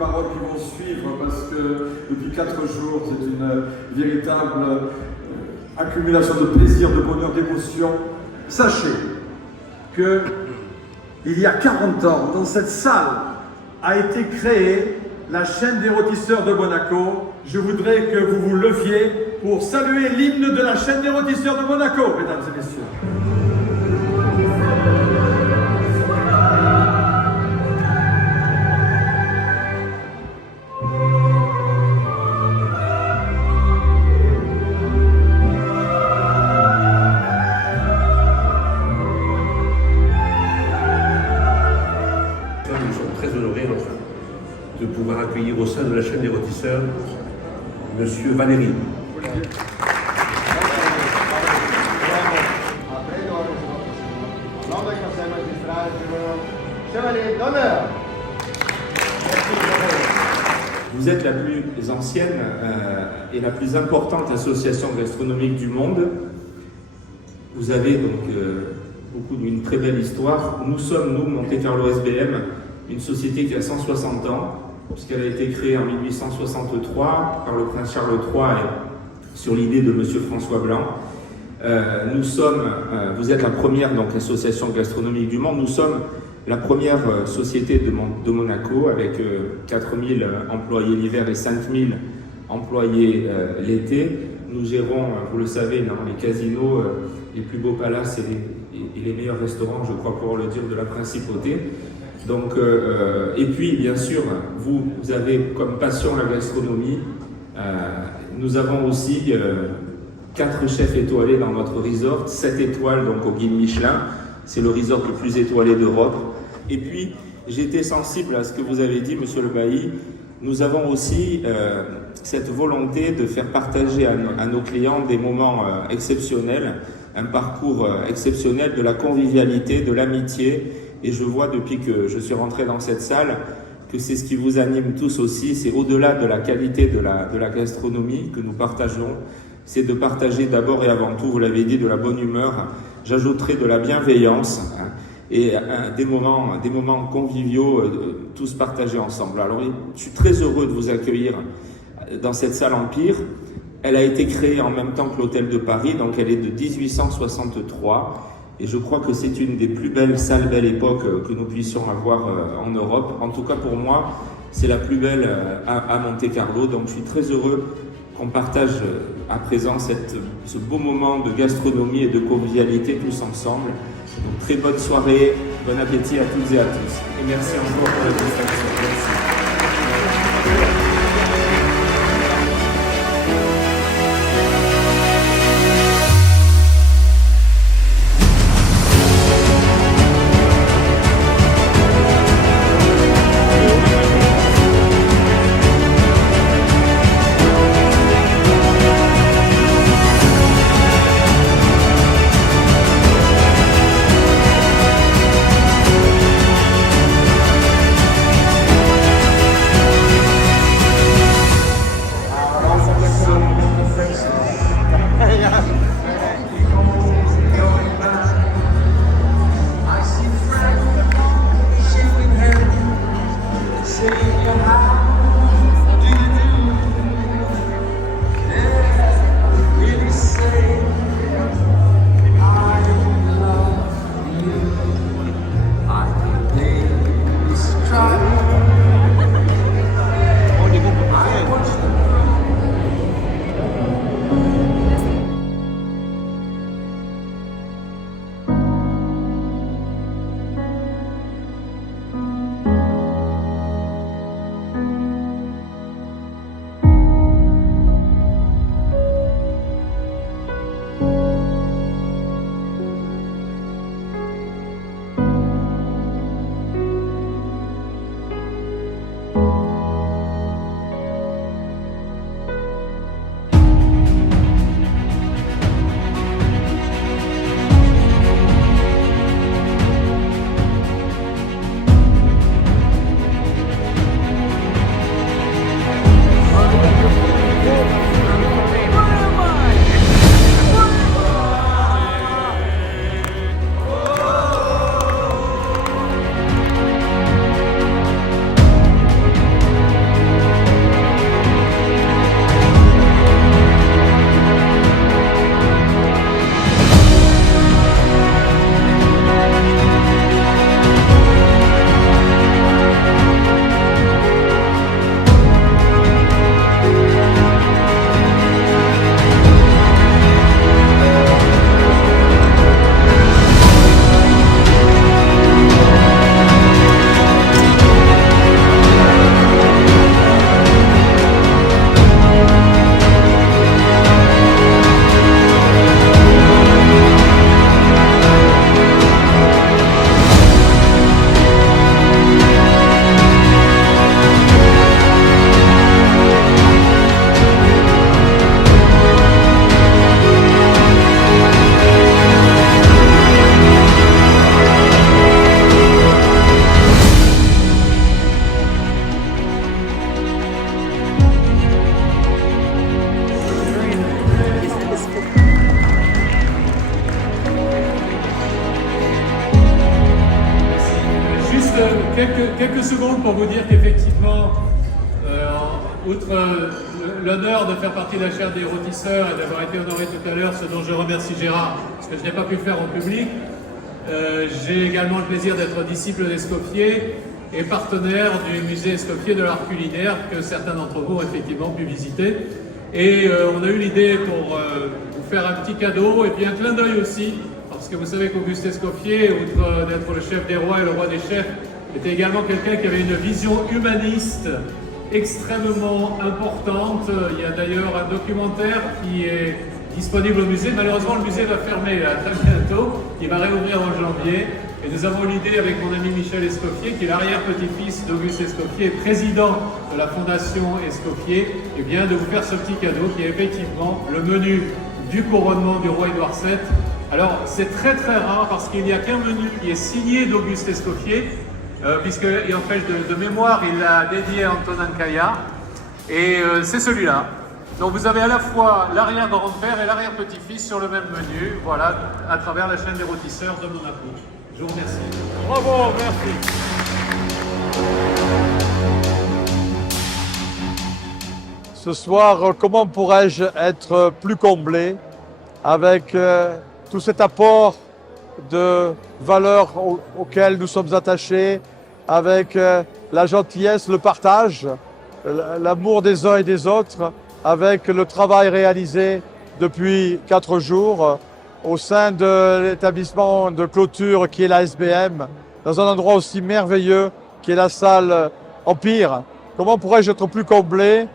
paroles qui vont suivre parce que depuis 4 jours, c'est une véritable accumulation de plaisir, de bonheur, d'émotion. Sachez que il y a 40 ans, dans cette salle, a été créée la chaîne des rôtisseurs de Monaco. Je voudrais que vous vous leviez pour saluer l'hymne de la chaîne des rôtisseurs de Monaco, mesdames et messieurs. Nous sommes très honorés de pouvoir accueillir au sein de la chaîne des rôtisseurs Monsieur Valéry. Vous êtes la plus ancienne et la plus importante association gastronomique du monde. Vous avez donc une très belle histoire. Nous sommes, Monte Carlo SBM, une société qui a 160 ans, puisqu'elle a été créée en 1863 par le prince Charles III sur l'idée de Monsieur François Blanc. Vous êtes la première donc, association gastronomique du monde. Nous sommes la première société de Monaco avec 4000 employés l'hiver et 5000 employés l'été. Nous gérons, vous le savez, les casinos, les plus beaux palaces et les meilleurs restaurants, je crois pouvoir le dire, de la principauté. Donc, et puis, bien sûr, vous avez comme passion la gastronomie. Nous avons aussi 4 chefs étoilés dans notre resort, 7 étoiles donc au guide Michelin. C'est le resort le plus étoilé d'Europe. Et puis, j'étais sensible à ce que vous avez dit, Monsieur le Bailly. Nous avons aussi cette volonté de faire partager à nos clients des moments exceptionnels, un parcours exceptionnel, de la convivialité, de l'amitié. Et je vois depuis que je suis rentré dans cette salle que c'est ce qui vous anime tous aussi. C'est au-delà de la qualité de la gastronomie que nous partageons. C'est de partager d'abord et avant tout, vous l'avez dit, de la bonne humeur. J'ajouterai de la bienveillance et des moments conviviaux, tous partagés ensemble. Alors, je suis très heureux de vous accueillir dans cette salle Empire. Elle a été créée en même temps que l'Hôtel de Paris, donc elle est de 1863. Et je crois que c'est une des plus belles salles Belle Époque que nous puissions avoir en Europe. En tout cas, pour moi, c'est la plus belle à Monte Carlo. Donc, je suis très heureux qu'on partage à présent ce beau moment de gastronomie et de convivialité tous ensemble. Donc, très bonne soirée, bon appétit à toutes et à tous. Et merci encore pour la distinction. Merci. quelques secondes pour vous dire qu'effectivement, outre l'honneur de faire partie de la chaire des rôtisseurs et d'avoir été honoré tout à l'heure, ce dont je remercie Gérard, parce que je n'ai pas pu le faire en public, j'ai également le plaisir d'être disciple d'Escoffier et partenaire du musée Escoffier de l'art culinaire que certains d'entre vous ont effectivement pu visiter. Et on a eu l'idée pour vous faire un petit cadeau et puis un clin d'œil aussi, parce que vous savez qu'Auguste Escoffier, outre d'être le chef des rois et le roi des chefs, était également quelqu'un qui avait une vision humaniste extrêmement importante. Il y a d'ailleurs un documentaire qui est disponible au musée. Malheureusement, le musée va fermer là, très bientôt. Il va réouvrir en janvier. Et nous avons l'idée avec mon ami Michel Escoffier, qui est l'arrière-petit-fils d'Auguste Escoffier, président de la Fondation Escoffier, et bien de vous faire ce petit cadeau qui est effectivement le menu du couronnement du roi Édouard VII. Alors, c'est très très rare parce qu'il n'y a qu'un menu qui est signé d'Auguste Escoffier, puisque, et en fait, de mémoire, il l'a dédié à Antonin Caillat, et c'est celui-là. Donc vous avez à la fois l'arrière-grand-père et l'arrière-petit-fils sur le même menu, voilà, à travers la chaîne des rôtisseurs de Monaco. Je vous remercie. Bravo, merci. Ce soir, comment pourrais-je être plus comblé avec tout cet apport de valeurs auxquelles nous sommes attachés, avec la gentillesse, le partage, l'amour des uns et des autres, avec le travail réalisé depuis 4 jours au sein de l'établissement de clôture qui est la SBM, dans un endroit aussi merveilleux qui est la salle Empire. Comment pourrais-je être plus comblé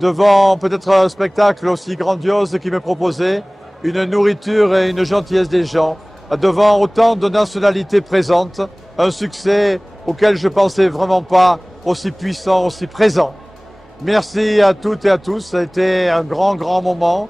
devant peut-être un spectacle aussi grandiose qui m'est proposé, une nourriture et une gentillesse des gens, devant autant de nationalités présentes, un succès auquel je pensais vraiment pas aussi puissant, aussi présent. Merci à toutes et à tous, ça a été un grand moment.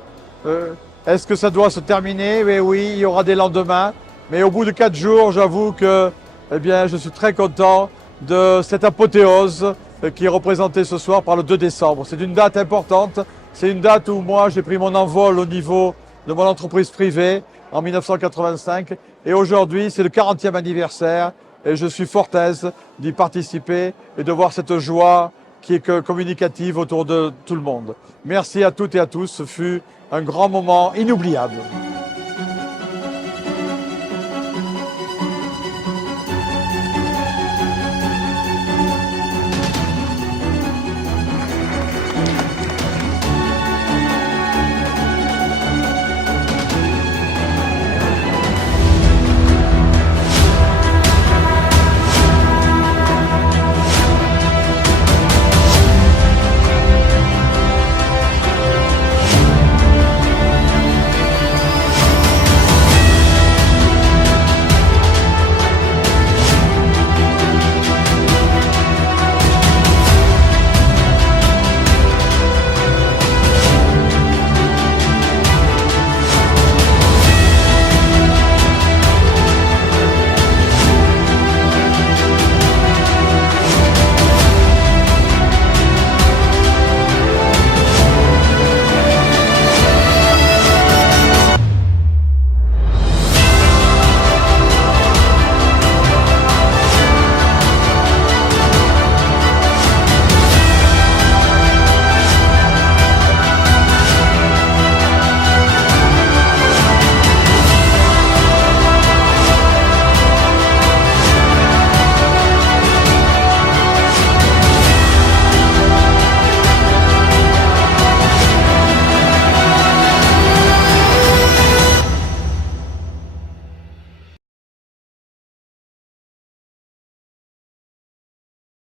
Est-ce que ça doit se terminer? Mais oui, il y aura des lendemains. Mais au bout de 4 jours, j'avoue que je suis très content de cette apothéose qui est représentée ce soir par le 2 décembre. C'est une date importante. C'est une date où moi, j'ai pris mon envol au niveau de mon entreprise privée en 1985. Et aujourd'hui, c'est le 40e anniversaire. Et je suis fort aise d'y participer et de voir cette joie qui est communicative autour de tout le monde. Merci à toutes et à tous. Ce fut un grand moment inoubliable.